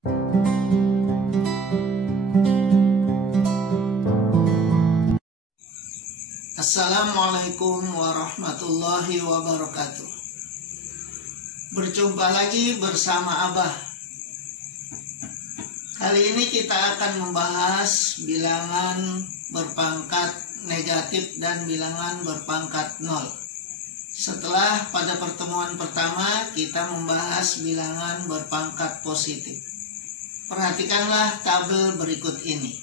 Assalamualaikum warahmatullahi wabarakatuh. Berjumpa lagi bersama Abah. Kali ini kita akan membahas bilangan berpangkat negatif dan bilangan berpangkat 0. Setelah pada pertemuan pertama kita membahas bilangan berpangkat positif. Perhatikanlah tabel berikut ini.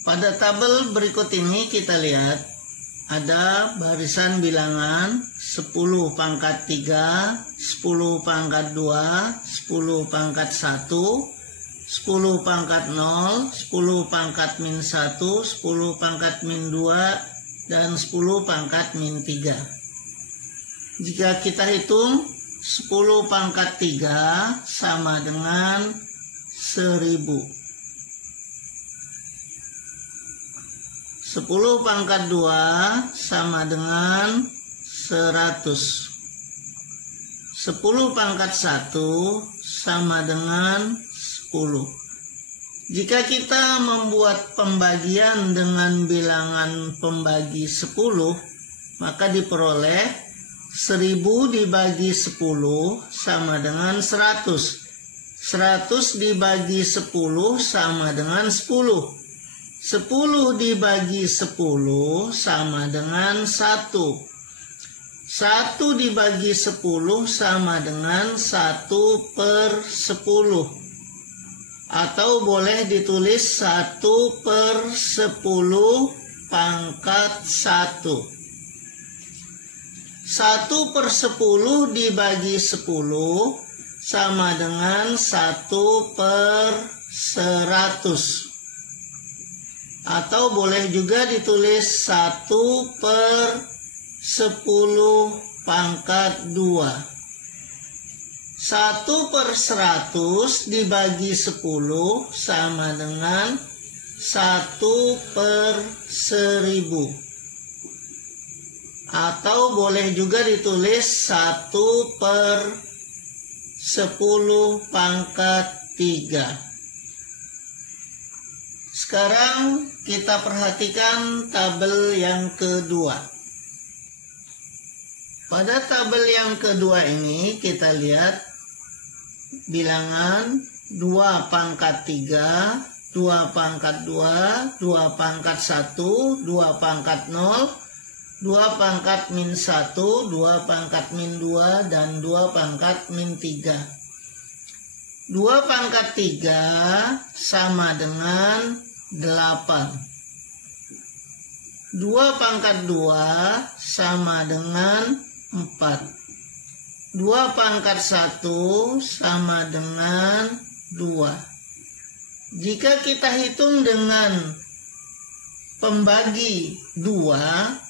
Pada tabel berikut ini kita lihat ada barisan bilangan 10 pangkat 3, 10 pangkat 2, 10 pangkat 1, 10 pangkat 0, 10 pangkat min 1, 10 pangkat min 2, dan 10 pangkat min 3. Jika kita hitung 10 pangkat 3 sama dengan 1000. 10 pangkat 2 sama dengan 100. 10 pangkat 1 sama dengan 10. Jika kita membuat pembagian dengan bilangan pembagi 10, maka diperoleh 1000 dibagi 10 sama dengan 100. 100 dibagi 10 sama dengan 10. 10 dibagi 10 sama dengan 1. 1 dibagi 10 sama dengan 1/10. Atau boleh ditulis 1/10 pangkat 1. 1/10 dibagi 10 sama dengan 1/100. Atau boleh juga ditulis 1/10 pangkat 2. 1/100 dibagi 10 sama dengan 1/1000. Atau boleh juga ditulis 1/10 pangkat 3. Sekarang kita perhatikan tabel yang kedua. Pada tabel yang kedua ini kita lihat bilangan 2 pangkat 3, 2 pangkat 2, 2 pangkat 1, 2 pangkat 0, 2 pangkat min 1, 2 pangkat min 2, dan 2 pangkat min 3. 2 pangkat 3 sama dengan 8. 2 pangkat 2 sama dengan 4. 2 pangkat 1 sama dengan 2. Jika kita hitung dengan pembagi 2,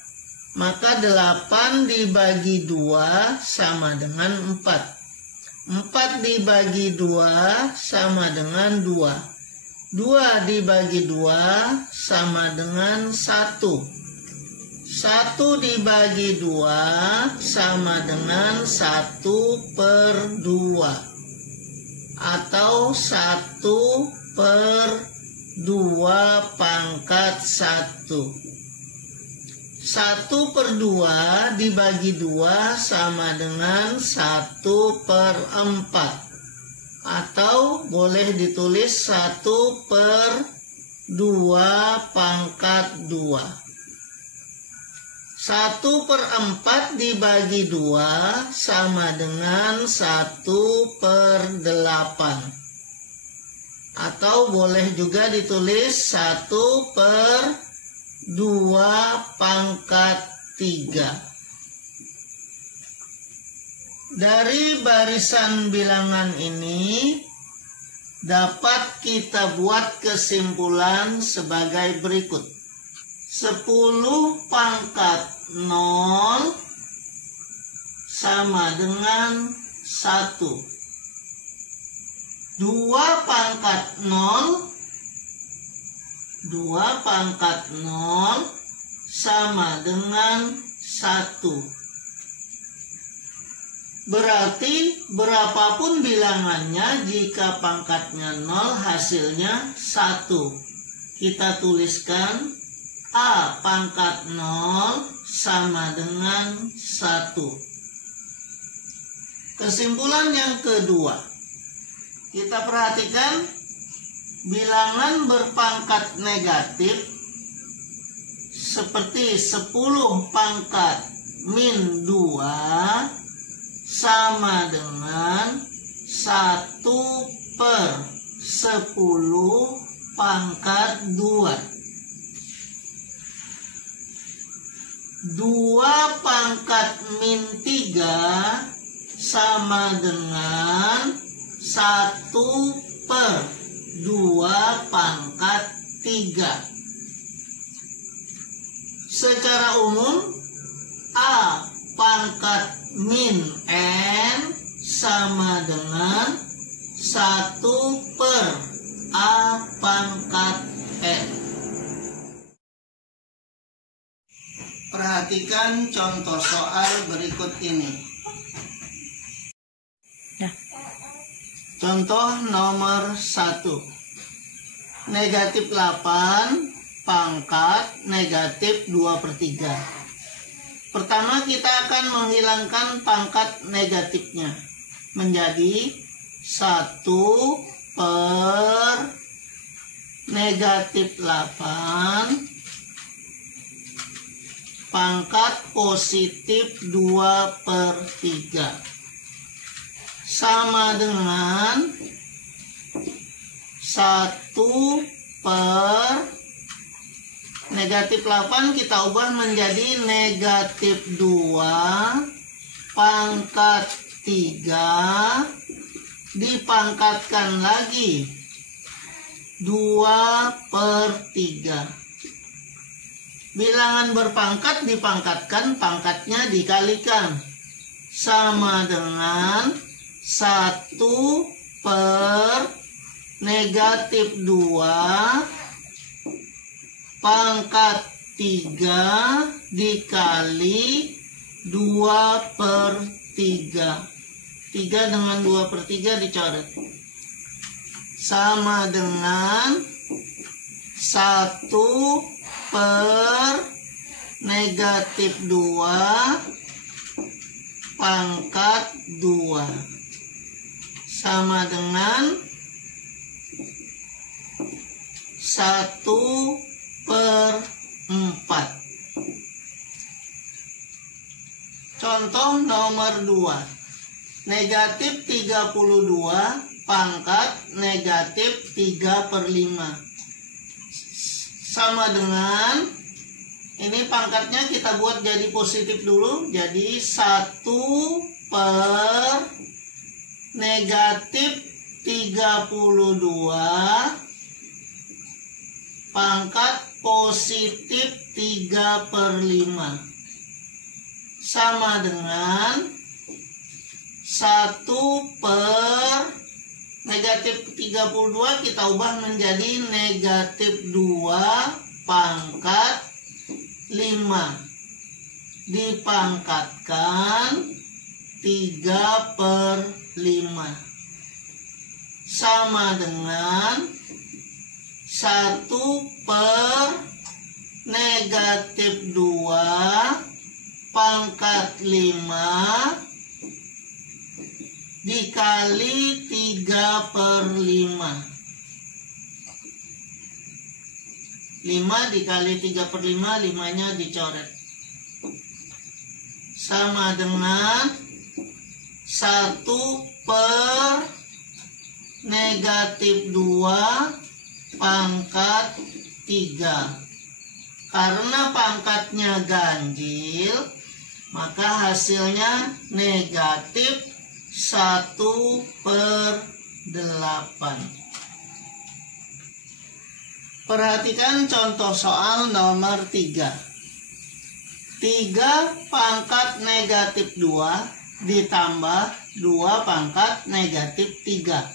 maka 8 dibagi 2 sama dengan 4. 4 dibagi 2 sama dengan 2. 2 dibagi 2 sama dengan 1. 1 dibagi 2 sama dengan 1/2. Atau 1/2 pangkat 1. 1/2 dibagi 2 sama dengan 1/4. Atau boleh ditulis 1/2 pangkat 2. 1/4 dibagi 2 sama dengan 1/8. Atau boleh juga ditulis 1/2 pangkat 3. Dari barisan bilangan ini dapat kita buat kesimpulan sebagai berikut. 10 pangkat 0 sama dengan 1. 2 pangkat 0 sama dengan 1. Berarti berapapun bilangannya, jika pangkatnya 0 hasilnya 1. Kita tuliskan A pangkat 0 sama dengan 1. Kesimpulan yang kedua, kita perhatikan bilangan berpangkat negatif seperti 10 pangkat min 2 sama dengan 1/10 pangkat 2. 2 pangkat min 3 sama dengan 1/2 pangkat 3. Secara umum, A pangkat min n sama dengan 1/A pangkat n. Perhatikan contoh soal berikut ini. Contoh nomor 1. Negatif 8 pangkat negatif 2/3. Pertama kita akan menghilangkan pangkat negatifnya menjadi 1/(-8) pangkat positif 2/3 sama dengan 1/(-8) kita ubah menjadi negatif 2 pangkat 3 dipangkatkan lagi 2/3. Bilangan berpangkat dipangkatkan, pangkatnya dikalikan sama dengan 1/(-2) pangkat 3 dikali 2/3. 3 dengan 2/3 dicoret. Sama dengan 1/(-2) pangkat 2 sama dengan 1/4. Contoh nomor 2. Negatif 32 pangkat negatif 3/5 sama dengan, ini pangkatnya kita buat jadi positif dulu, jadi 1/(-32) pangkat positif 3/5 sama dengan 1/(-32) kita ubah menjadi negatif 2 pangkat 5 dipangkatkan 3/5 sama dengan 1/(-2) pangkat 5 dikali 3/5. 5 dikali 3/5, 5-nya dicoret. Sama dengan 1/(-2) pangkat 3. Karena pangkatnya ganjil, maka hasilnya negatif 1/8. Perhatikan contoh soal nomor 3. 3 pangkat negatif 2 ditambah 2 pangkat negatif 3.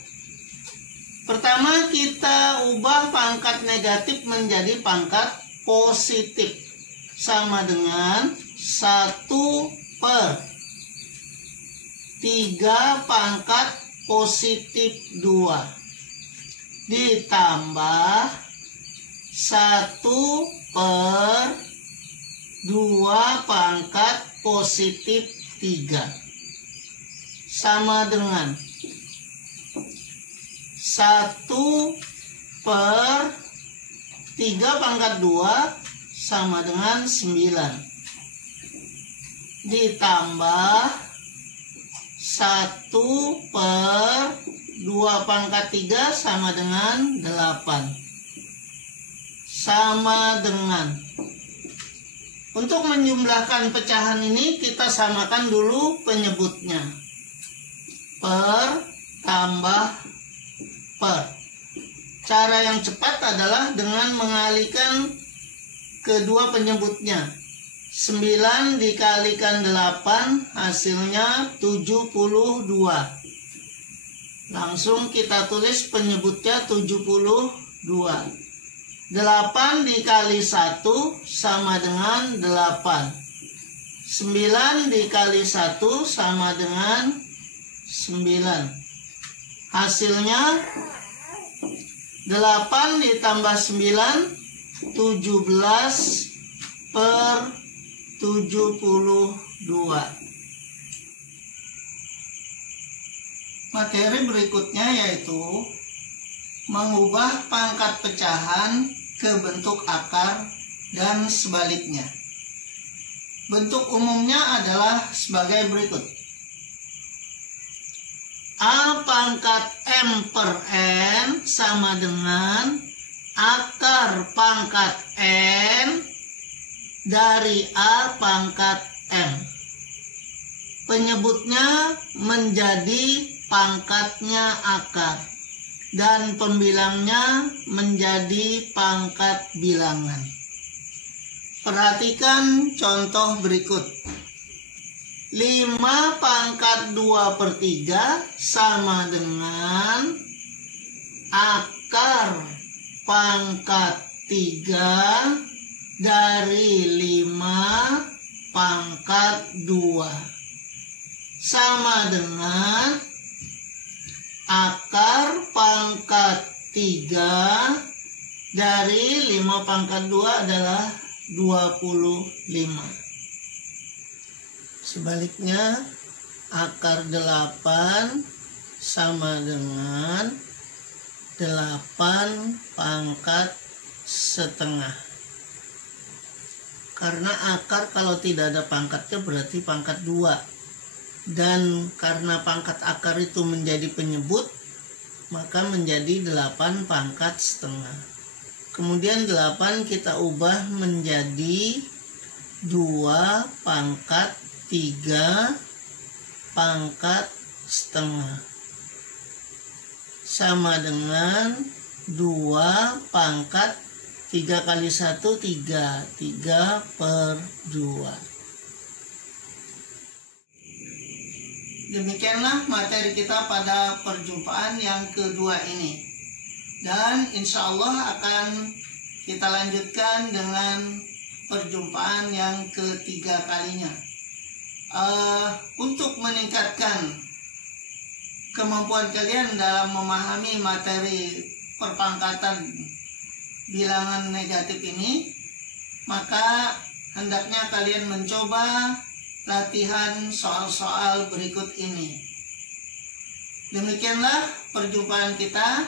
Pertama kita ubah pangkat negatif menjadi pangkat positif sama dengan 1/. 3 pangkat positif 2 ditambah 1/2 pangkat positif 3 sama dengan 1/3 pangkat 2 sama dengan 9 ditambah 1/2 pangkat 3 sama dengan 8 sama dengan. Untuk menjumlahkan pecahan ini kita samakan dulu penyebutnya. Per tambah per. Cara yang cepat adalah dengan mengalihkan kedua penyebutnya. 9 dikalikan 8 hasilnya 72. Langsung kita tulis penyebutnya 72. 8 dikali 1 sama dengan 8. 9 dikali 1 sama dengan 9. Hasilnya 8 ditambah 9, 17/72. Materi berikutnya yaitu mengubah pangkat pecahan ke bentuk akar dan sebaliknya. Bentuk umumnya adalah sebagai berikut. A pangkat M per N sama dengan akar pangkat N dari A pangkat M. Penyebutnya menjadi pangkatnya akar dan pembilangnya menjadi pangkat bilangan. Perhatikan contoh berikut. 5 pangkat 2/3 sama dengan akar pangkat 3 dari 5 pangkat 2 sama dengan akar pangkat 3 dari 5 pangkat 2 adalah 25. Sebaliknya, akar 8 sama dengan 8 pangkat setengah. Karena akar kalau tidak ada pangkatnya berarti pangkat 2. Dan karena pangkat akar itu menjadi penyebut, maka menjadi 8 pangkat setengah. Kemudian 8 kita ubah menjadi 2 pangkat 3 pangkat setengah sama dengan 2 pangkat 3 kali 1 3 3/2. Demikianlah materi kita pada perjumpaan yang kedua ini, dan insya Allah akan kita lanjutkan dengan perjumpaan yang ketiga kalinya. Untuk meningkatkan kemampuan kalian dalam memahami materi perpangkatan bilangan negatif ini, maka hendaknya kalian mencoba latihan soal-soal berikut ini. Demikianlah perjumpaan kita.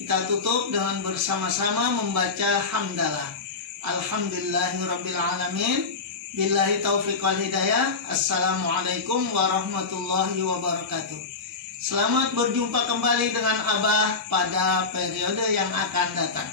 Kita tutup dengan bersama-sama membaca hamdalah. Alhamdulillahirrabbilalamin. Billahi taufiq wal hidayah. Assalamualaikum warahmatullahi wabarakatuh. Selamat berjumpa kembali dengan Abah pada periode yang akan datang.